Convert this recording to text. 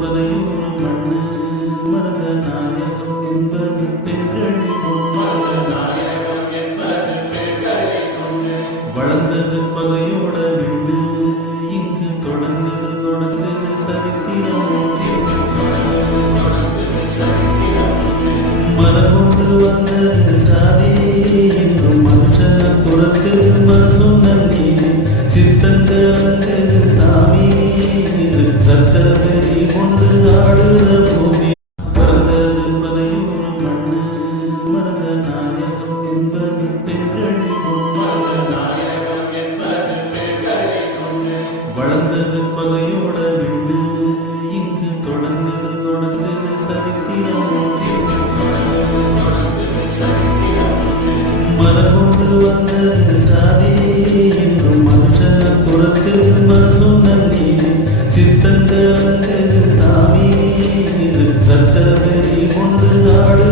மலையூர் மண்ணு மருத நாயகம் என்பது பெண்களின் பொண்ணு. வளர்ந்தது பகையோட விண்ணு இங்கு தொடங்குது சரித்திரம். மதம் கொண்டு வந்தது சாதி என்றும் மனுஷன துறக்குது மனசொன்ன நீது சித்தங்களது சாமி இது ரத்த வெறி கொண்டு ஆடுற பூமி. பிறந்தது மலையூர் மண்ணு மருத நாயகம் என்பது பெண்களின் பொண்ணு. வளர்ந்தது பகையோட விண்ணு இங்கு தொடங்குது சரித்திரம். மதம் கொண்டு வந்தது சாதி என்றும் மனுஷன துறக்குது மனசொன்ன நீது சித்தங்களது சாமி இது ரத்த வெறி கொண்டு ஆடு